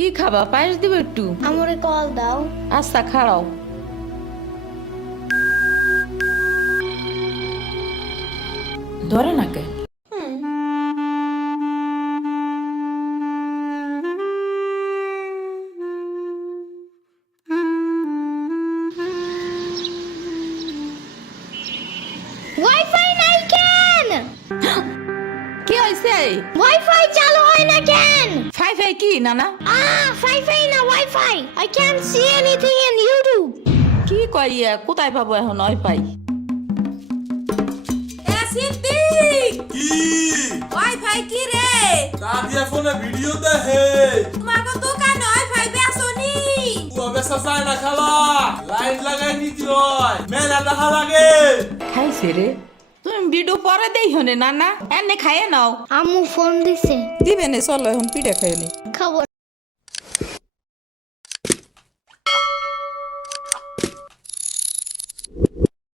কি খাবা? পায়েস দিব একটু? আমারে কল দাও। আচ্ছা খাড়াও। ধরে নাকে ওয়াইফাই নাই কেন? কি হয়েছে? ওয়াইফাই চালু হয় না কেন? ফাই ফাই কি নানা? ওয়াইফাই না wifi. I can't see anything in YouTube. কি কইয়া কোথায় পাবো এখন ওয়াইফাই? কি ওয়াইফাই কি রে? দাদিয়া ফোনে ভিডিও দেখে তোমাকে দোকানে ওয়াইফাই বেসনি? ও বেসা যায় না খালা লাইন লাগাই নিতে হয় মেলা দেখা লাগে খাইছে রে? তুমি ভিডিও পরে দেই হনে নানা, এনে খাইয়ে নাও। আম্মু ফোন দিছে। দিবে নে, চলো এখন পিঠা খাইয়ে নি। খাবো